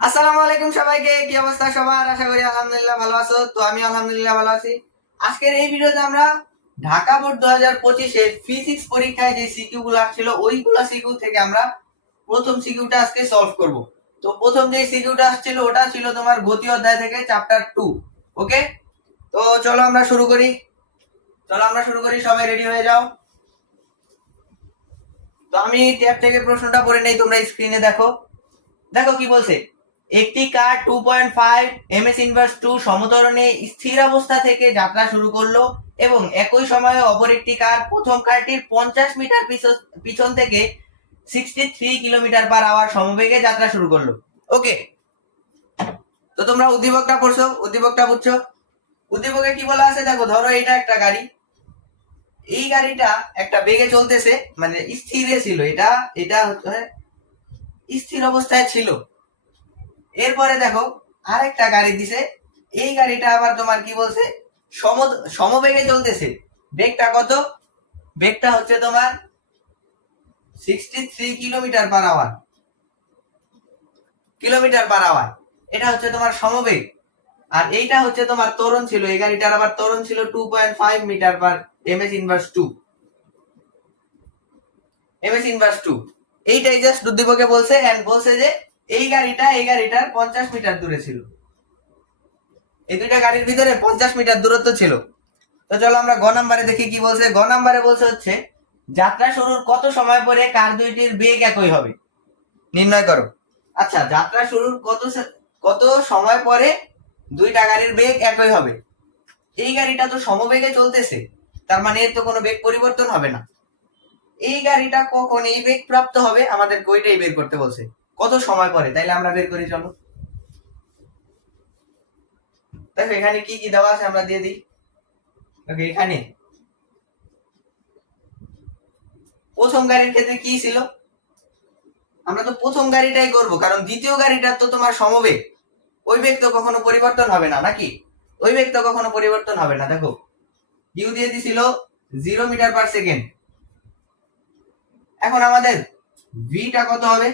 আসসালামু আলাইকুম সবাইকে, কি অবস্থা সবার? আশা করি আলহামদুলিল্লাহ ভালো আছো। তো আমি আলহামদুলিল্লাহ ভালো আছি। আজকের এই ভিডিওতে আমরা ঢাকা বোর্ড দু হাজার পঁচিশে ফিজিক্স পরীক্ষায় যে সিকিউ গুলো আসছিল, ওইগুলা সিকিউ থেকে আমরা প্রথম সিকিউটা আজকে সলভ করব। তো প্রথম যে সিকিউটা আসছিল, ওটা ছিল তোমার গতি অধ্যায় থেকে চ্যাপ্টার টু ওকে তো চলো আমরা শুরু করি। চলো আমরা শুরু করি, সবাই রেডি হয়ে যাও। তো আমি ট্যাব থেকে প্রশ্নটা পড়ে নেই, তোমরা স্ক্রিনে দেখো। দেখো কি বলছে। একটি car two point five m s inverse two সমতরণে স্থির অবস্থা থেকে যাত্রা শুরু করল এবং একই সময়ে অপর একটি কার প্রথম কারটির পঞ্চাশ মিটার পিছ- পিছন থেকে sixty three kilometre per hour সমবেগে যাত্রা শুরু করল। ওকে তো তোমরা উদ্দীপকটা পড়ছো, উদ্দীপকটা বুঝছ? উদ্দীপকে কি বলা আছে? দেখো, ধরো এটা একটা গাড়ি। এই গাড়িটা একটা বেগে চলতেছে মানে স্থিরে ছিল। এটা এটা হচ্ছে স্থির অবস্থায় ছিল। এরপরে দেখো, আরেকটা গাড়ি দিছে। এই গাড়িটা আবার তোমার কি বলছে? সম সমবেগে চলতেছে। বেগটা কত? বেগটা হচ্ছে তোমার sixty three kilometre per hour kilometre per hour এটা হচ্ছে তোমার সমবেগ। আর এইটা হচ্ছে তোমার ত্বরণ ছিল। এই গাড়িটার আবার ত্বরণ ছিল two point five metre per m s inverse two m s inverse two এইটাই জাস্ট উদ্দীপকে বলছে এন্ড বলছে যে এই গাড়িটা, এই গাড়িটার পঞ্চাশ মিটার দূরে ছিল। এই দুইটা গাড়ির ভিতরে পঞ্চাশ মিটার দূরত্ব ছিল। তো চলো আমরা গ নাম্বারে দেখি কি বলছে। গ নাম্বারে বলছে হচ্ছে, যাত্রা শুরুর কত সময় পরে কার দুইটির বেগ একই হবে? নির্ণয় করো। আচ্ছা যাত্রা শুরুর কত কত সময় পরে দুইটা গাড়ির বেগ একই হবে? এই গাড়িটা তো সমবেগে চলতেছে, তার মানে এর তো কোনো বেগ পরিবর্তন হবে না। এই গাড়িটা কখন এই বেগ প্রাপ্ত হবে? আমাদের ওইটাই বের করতে বলছে। কত সময় পরে? তাইলে আমরা বের করি, চলো। দেখো, এখানে কি কি দেওয়া আছে আমরা দিয়ে দিই। ওকে এখানে। প্রথম গাড়ির ক্ষেত্রে কি ছিল? আমরা তো প্রথম গাড়িটাই করব, কারণ দ্বিতীয় গাড়িটা তো তোমার সমবেগ। ওই বেগ তো কখনো পরিবর্তন হবে না, নাকি? ওই বেগ তো কখনো পরিবর্তন হবে না, দেখো। ইউ দিয়ে দিছিল জিরো মিটার পার সেকেন্ড এখন আমাদের ভিটা কত হবে?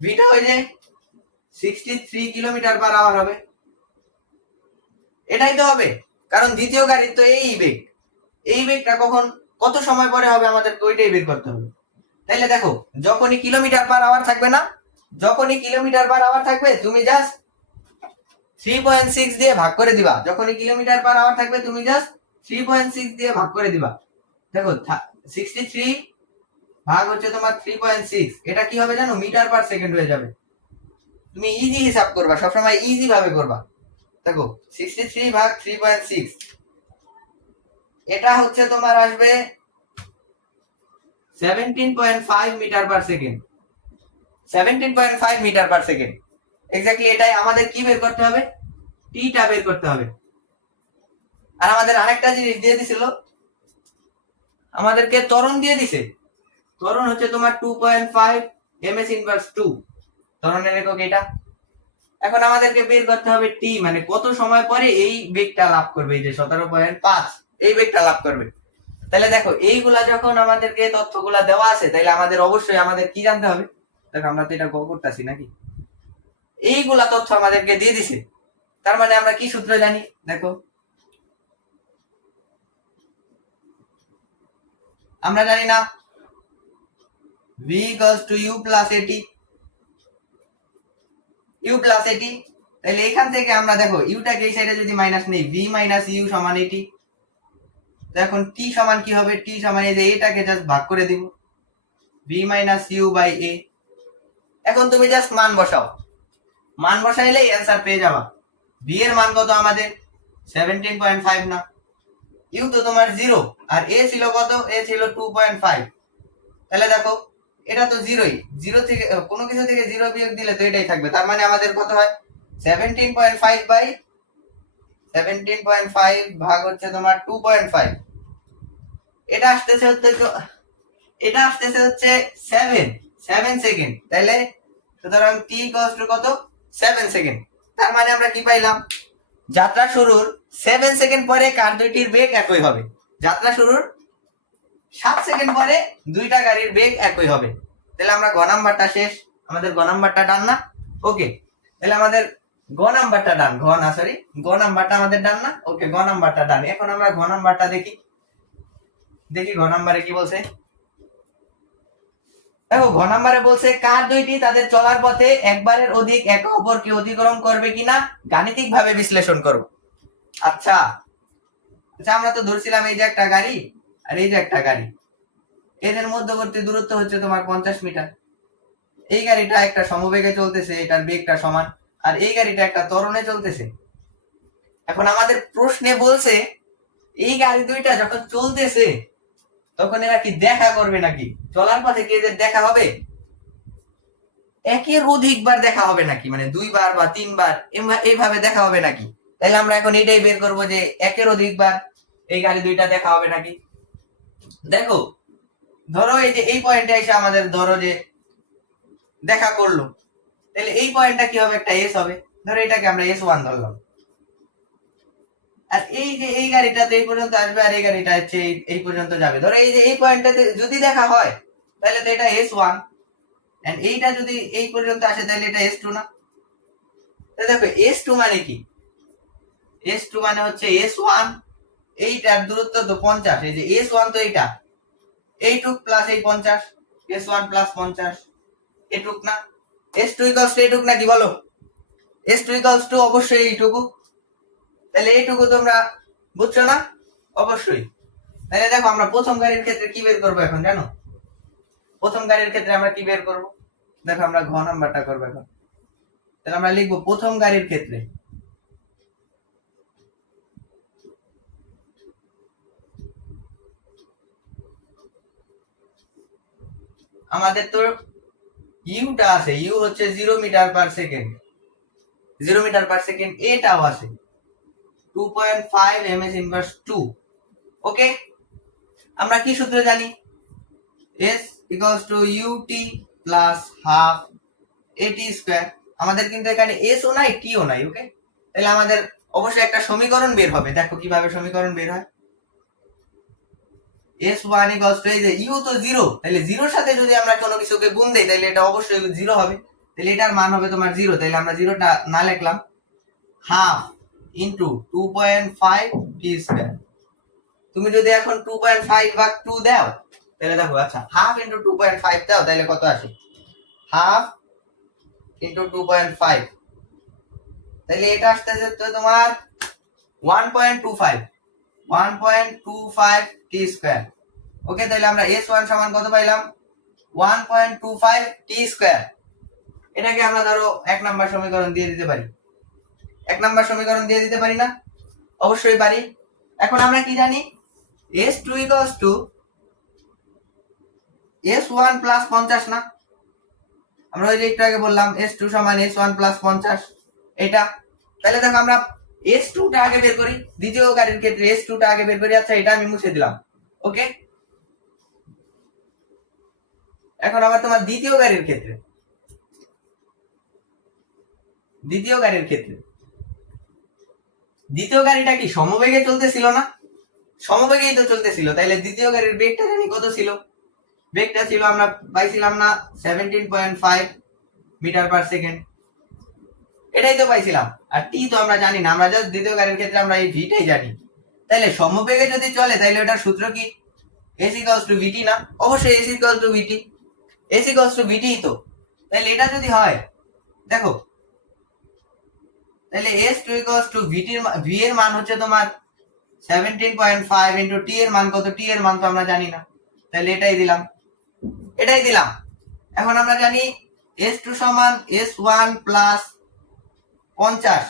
ভিটা হয়ে যায় sixty three kilometre per hour হবে। এটাই তো হবে। কারণ দ্বিতীয় গাড়ির তো এই বেগ এই বেগটা কখন, কত সময় পরে হবে আমাদের ওইটাই বের করতে হবে। তাইলে দেখো, যখনই কিলোমিটার পার আওয়ার থাকবে না, যখনই কিলোমিটার পার আওয়ার থাকবে, তুমি জাস্ট থ্রি পয়েন্ট সিক্স দিয়ে ভাগ করে দিবা। যখনই কিলোমিটার পার আওয়ার থাকবে, তুমি জাস্ট থ্রি পয়েন্ট সিক্স দিয়ে ভাগ করে দিবা। দেখো সিক্সটি থ্রি ভাগ হচ্ছে তোমার থ্রি পয়েন্ট সিক্স এটা কি হবে জানো? মিটার পার সেকেন্ড হয়ে যাবে। তুমি ইজি হিসাব করবা, সবসময় ইজি ভাবে করবা। দেখো সিক্সটি থ্রি ভাগ থ্রি পয়েন্ট সিক্স এটা হচ্ছে তোমার আসবে seventeen point five metre per second. Seventeen point five metre per second. Exactly এটাই আমাদের কি বের করতে হবে? টিটা বের করতে হবে। আর আমাদের আরেকটা জিনিস দিয়ে দিছিল। আমাদেরকে ত্বরণ দিয়ে দিছে। ত্বরণ হচ্ছে তোমার two point five m s inverse two ত্বরণের একক এটা? এখন আমাদেরকে বের করতে হবে টি মানে কত সময় পরে এই বেগটা লাভ করবে, এই যে সতেরো পয়েন্ট পাঁচ, এই বেগটা লাভ করবে। তাহলে দেখো, এইগুলা যখন আমাদেরকে তথ্যগুলা দেওয়া আছে, তাহলে আমাদের অবশ্যই আমাদের কি জানতে হবে? দেখো, আমরা তো এটা গ করতেছি নাকি? এইগুলা তথ্য আমাদেরকে দিয়ে দিছে। তার মানে আমরা কি সূত্র জানি? দেখো। আমরা জানি না। V equals to u plus at u plus at তাহলে এখান থেকে আমরা দেখো ইউটাকে এই সাইডে যদি মাইনাস নেই, v মাইনাস ইউ সমান এটি তো এখন t সমান কি হবে? T সমান এই যে এটাকে জাস্ট ভাগ করে দিব। V minus u by a এখন তুমি জাস্ট মান বসাও। মান বসাইলেই অ্যান্সার পেয়ে যাবা। V এর মান কত আমাদের? সেভেন্টিন পয়েন্ট ফাইভ না। ইউ তো তোমার জিরো আর এ ছিল কত? এ ছিল টু পয়েন্ট ফাইভ তাহলে দেখো এটা তো জিরোই। জিরো থেকে কোনো কিছু থেকে জিরো বিয়োগ দিলে তো এটাই থাকবে। তার মানে আমাদের কত হয়? Seventeen point five by seventeen point five ভাগ হচ্ছে তোমার টু পয়েন্ট ফাইভ এটা আসতেছে হচ্ছে এটা আসতেছে হচ্ছে সেভেন সেভেন সেকেন্ড তাইলে সুতরাং টি কস্ট কত? সেভেন সেকেন্ড তার মানে আমরা কি পাইলাম? যাত্রা শুরুর সেভেন সেকেন্ড পরে কার দুইটির বেগ একই হবে? যাত্রা শুরুর সাত সেকেন্ড পরে দুইটা গাড়ির বেগ একই হবে। তাহলে আমরা গ নাম্বারটা শেষ। আমাদের গ নাম্বারটা ডান না? ওকে তাহলে আমাদের গ নাম্বারটা ডান। ঘ না সরি গ নাম্বারটা আমাদের ডান না? ওকে গ নাম্বারটা ডান। এখন আমরা ঘ নাম্বারটা দেখি। দেখি ঘ নাম্বারে কি বলছে? দেখো ঘ নাম্বারে বলছে, কার দুইটি তাদের চলার পথে একবারের অধিক একে অপরকে অতিক্রম করবে কিনা গাণিতিক ভাবে বিশ্লেষণ করো। আচ্ছা। আচ্ছা আমরা তো ধরছিলাম এই যে একটা গাড়ি আর এই যে একটা গাড়ি, এদের মধ্যবর্তী দূরত্ব হচ্ছে তোমার পঞ্চাশ মিটার। এই গাড়িটা একটা সমবেগে চলতেছে, এটার বেগটা সমান, আর এই গাড়িটা একটা তরণে চলতেছে। এখন আমাদের প্রশ্নে বলছে, এই গাড়ি দুইটা যখন চলতেছে, তখন এরা কি দেখা করবে নাকি? চলার পথে কি এদের দেখা হবে? একের অধিকবার দেখা হবে নাকি? মানে দুইবার বা তিনবার এইভাবে দেখা হবে নাকি? তাহলে আমরা এখন এটাই বের করব যে একের অধিকবার এই গাড়ি দুইটা দেখা হবে নাকি? দেখো, ধরো এই যে, এই পয়েন্টে এসে আমাদের ধরো যে দেখা করল। তাহলে এই পয়েন্টটা কি হবে? একটা এস হবে। ধরো এটাকে আমরা এস ওয়ান ধরলাম। আর এই যে, এই গাড়িটাতে এই পর্যন্ত আসবে আর এই গাড়িটা হচ্ছে এই- পর্যন্ত যাবে। ধরো এই যে, এই পয়েন্টটাতে যদি দেখা হয়, তাহলে তো এটা এস ওয়ান এন্ড এইটা যদি এই পর্যন্ত আসে, তাহলে এটা এস টু না? দেখো এস টু মানে কি? এস টু মানে হচ্ছে এস ওয়ান এইটার দূরত্ব তো পঞ্চাশ, এই যে এস ওয়ান তো এইটা। এইটুক প্লাস এই পঞ্চাশ এস ওয়ান প্লাস পঞ্চাশ, এটুক না? এস টু ইকলস টু এটুক নাকি বলো? এস টু ইকলস টু অবশ্যই এইটুকু। তাহলে এইটুকু তোমরা বুঝছ না? অবশ্যই। তাহলে দেখো আমরা প্রথম গাড়ির ক্ষেত্রে কি বের করব এখন, জানো? প্রথম গাড়ির ক্ষেত্রে আমরা কি বের করব? দেখো আমরা ঘ নাম্বারটা করব এখন। তাহলে আমরা লিখব প্রথম গাড়ির ক্ষেত্রে। আমাদের তো ইউটা আছে। ইউ হচ্ছে zero metre per second zero metre per second এটাও আছে। Two point five m s inverse two okay আমরা কি সূত্র জানি? S equals to ut plus half at square আমাদের কিন্তু এখানে এস ও নাই টি ও নাই ওকে তাহলে আমাদের অবশ্যই একটা সমীকরণ বের হবে। দেখো কীভাবে সমীকরণ বের হয়। এস ওয়ান ইকুয়ালস টু এই যে ইউ তো জিরো তাহলে জিরোর সাথে যদি আমরা কোনো কিছুকে গুণ দেই তাহলে এটা অবশ্যই জিরো হবে। তাহলে এটার মান হবে তোমার জিরো তাহলে আমরা জিরোটা না লিখলাম। Half into two point five t square তুমি যদি এখন টু পয়েন্ট ফাইভ ভাগ টু দাও তাহলে দেখো আচ্ছা half into two point five দাও তাহলে কত আসে? Half into two point five তাহলে এটা আসতেছে তোমার one point two five one point two five t square. Okay, তাহলে আমরা এস ওয়ান সমান কত পাইলাম? One point two five t square. এটাকে আমরা ধরো এক নাম্বার সমীকরণ দিয়ে দিতে পারি। এক নাম্বার সমীকরণ দিয়ে দিতে পারি না? অবশ্যই পারি। এখন আমরা কি জানি? S two equals to s one plus পঞ্চাশ না? আমরা ওই যে একটু আগে বললাম, এস টু সমান এস ওয়ান প্লাস পঞ্চাশ। এটা। তাহলে দেখো আমরা এস টুটা আগে বের করি, দ্বিতীয় গাড়ির ক্ষেত্রে এস টুটা আগে বের করি আচ্ছা এটা আমি মুছে দিলাম ওকে এখন আবার তোমার দ্বিতীয় গাড়ির ক্ষেত্রে। দ্বিতীয় গাড়ির ক্ষেত্রে। দ্বিতীয় গাড়িটা কি, সমবেগে চলতেছিল না? সমবেগেই তো চলতেছিল, তাইলে দ্বিতীয় গাড়ির বেগটা জানি কত ছিল? বেগটা ছিল আমরা পাইছিলাম না seventeen point five metre per second এটাই তো পাইছিলাম। আর টি তো আমরা জানি না, আমরা জাস্ট দ্বিতীয় গাড়ির ক্ষেত্রে আমরা এই ভিটাই জানি। তাইলে সমবেগে যদি চলে, তাইলে ওটার সূত্র কি? এসি কলস টু ভিটি না? অবশ্যই S equals to V T S equals to V T তো। তাইলে এটা যদি হয়, দেখো। তাহলে এস টু ইকলস টু ভিটির ভি এর মান হচ্ছে তোমার seventeen point five into t এর মান কত? টি এর মান তো আমরা জানি না। তাহলে এটাই দিলাম। এটাই দিলাম। এখন আমরা জানি এস টু সমান এস ওয়ান প্লাস পঞ্চাশ।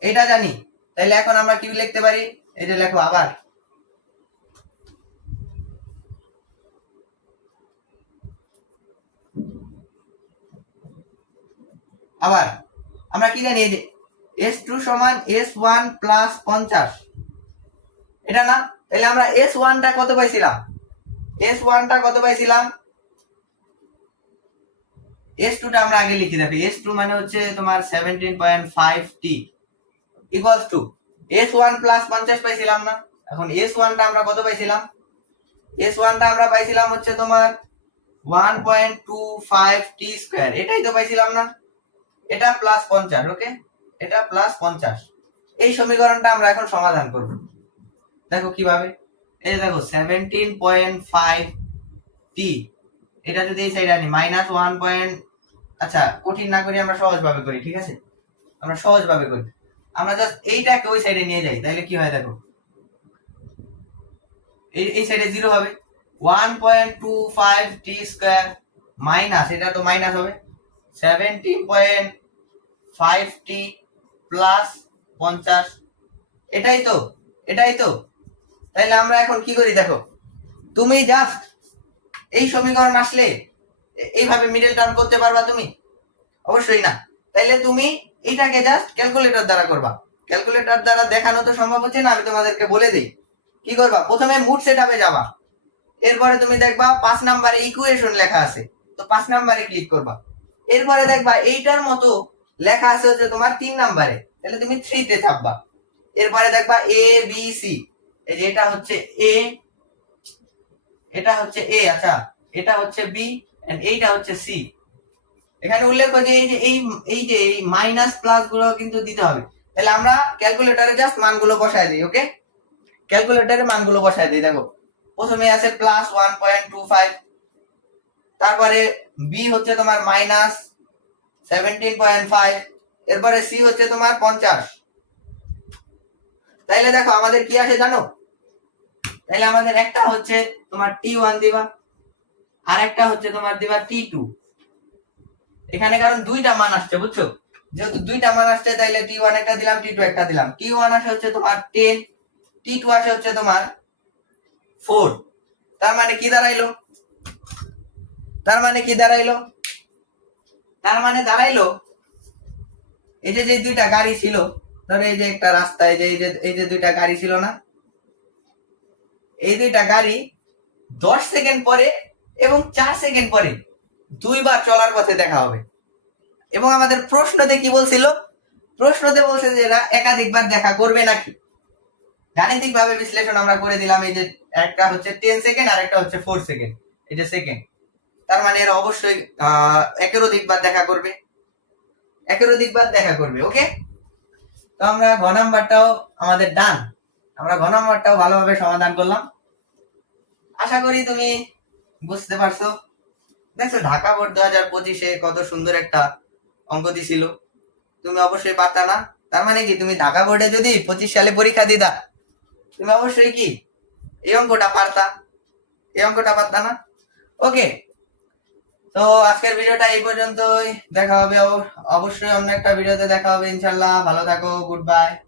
এটা জানি। তাহলে এখন আমরা কি লিখতে পারি? এটা লেখো আবার। আবার। আমরা কি জানি? এস টু সমান এস ওয়ান প্লাস পঞ্চাশ। এটা না? তাহলে আমরা এস ওয়ানটা কত পাইছিলাম? এস ওয়ানটা কত পাইছিলাম? এস টুটা আমরা আগে লিখে দেখি এস টু মানে হচ্ছে তোমার seventeen point five t equals to s one plus পঞ্চাশ পাইছিলাম না। এখন এস ওয়ানটা আমরা কত পাইছিলাম? এস ওয়ানটা আমরা পাইছিলাম হচ্ছে তোমার one point two five t square এটাই তো পাইছিলাম না। এটা প্লাস পঞ্চাশ ওকে এটা প্লাস পঞ্চাশ। এই সমীকরণটা আমরা এখন সমাধান করব। দেখো কীভাবে। এই দেখো সেভেন্টিন পয়েন্ট ফাইভ টি এটা যদি এই সাইডে আনি মাইনাস ওয়ান পয়েন্ট আচ্ছা কঠিন না করি আমরা সহজভাবে করি, ঠিক আছে? আমরা সহজভাবে করি। আমরা জাস্ট এইটাকে ওই সাইডে নিয়ে যাই তাহলে কি হয় দেখো? এই এই সাইডে জিরো হবে। One point two five t square minus এটা তো মাইনাস হবে। Seventeen point five t plus পঞ্চাশ এটাই তো এটাই তো। তাইলে আমরা এখন কি করি দেখো? তুমি জাস্ট এই সমীকরণ আসলে এইভাবে মিডল টার্ম করতে পারবা তুমি? অবশ্যই না। তাইলে তুমি এইটাকে জাস্ট ক্যালকুলেটর দ্বারা করবা। ক্যালকুলেটর দ্বারা দেখানো তো সম্ভব হচ্ছে না, আমি তোমাদেরকে বলে দিই। কি করবা? প্রথমে মুড সেট যাবা। এরপরে তুমি দেখবা পাঁচ নাম্বারে ইকুয়েশন লেখা আছে। তো পাঁচ নাম্বারে ক্লিক করবা। এরপরে দেখবা এইটার মতো লেখা আছে হচ্ছে তোমার তিন নাম্বারে। তাহলে তুমি থ্রিতে চাপবা এরপরে দেখবা এ বি সি এই যে এটা হচ্ছে এ এটা হচ্ছে এ আচ্ছা। এটা হচ্ছে বি এইটা হচ্ছে সি এখানে উল্লেখ যে এই যে, এই এই যে, এই মাইনাস প্লাসগুলো কিন্তু দিতে হবে। তাহলে আমরা ক্যালকুলেটরে জাস্ট মানগুলো বসায় দিই ওকে ক্যালকুলেটরে মানগুলো বসায় দিই, দেখো। প্রথমে আছে plus one point two five তারপরে বি হচ্ছে তোমার মাইনাস সেভেন্টিন পয়েন্ট ফাইভ এরপরে সি হচ্ছে তোমার পঞ্চাশ। তাইলে দেখো, আমাদের কি আছে জানো? তাইলে আমাদের একটা হচ্ছে তোমার টি ওয়ান দিবা। আর একটা হচ্ছে তোমার দিবা টি টু এখানে কারণ দুইটা মান আসছে, বুঝছ? যেহেতু দুইটা মান আসছে, তাইলে টি ওয়ান একটা দিলাম টি টু একটা দিলাম। টি ওয়ান আসে হচ্ছে তোমার টেন টি টু আসে হচ্ছে তোমার ফোর তার মানে কি দাঁড়াইলো? তার মানে কি দাঁড়াইলো? তার মানে দাঁড়াইলো, এই যে যে দুইটা গাড়ি ছিল, ধরো এই যে একটা রাস্তা, এই যে এই যে এই যে দুইটা গাড়ি ছিল না? এই দুইটা গাড়ি দশ সেকেন্ড পরে এবং চার সেকেন্ড পরে দুইবার চলার পথে দেখা হবে। এবং আমাদের প্রশ্নতে কি বলছিল? প্রশ্নতে বলছে যে এরা একাধিকবার দেখা করবে নাকি? গাণিতিক ভাবে বিশ্লেষণ আমরা করে দিলাম, এই যে একটা হচ্ছে টেন সেকেন্ড আর একটা হচ্ছে ফোর সেকেন্ড, এই যে সেকেন্ড তার মানে এরা অবশ্যই একের অধিকবার দেখা করবে। একের অধিকবার দেখা করবে ওকে তো আমরা ঘ নাম্বারটাও আমাদের ডান আমরা ঘ নাম্বারটাও ভালোভাবে সমাধান করলাম। আশা করি তুমি বুঝতে পারছ? দেখছ, ঢাকা বোর্ড দু হাজার পঁচিশে কত সুন্দর একটা অঙ্ক দিছিল তুমি অবশ্যই পারতা না? তার মানে কি, তুমি ঢাকা বোর্ডে যদি পঁচিশ সালে পরীক্ষা দিতা, তুমি অবশ্যই কি, এই অঙ্কটা পারতা? এই অঙ্কটা পারতা না? ওকে, তো আজকের ভিডিওটা এই পর্যন্তই। দেখা হবে অব- অবশ্যই অন্য একটা ভিডিওতে দেখা হবে, ইনশাল্লাহ। ভালো থাকো, গুড বাই।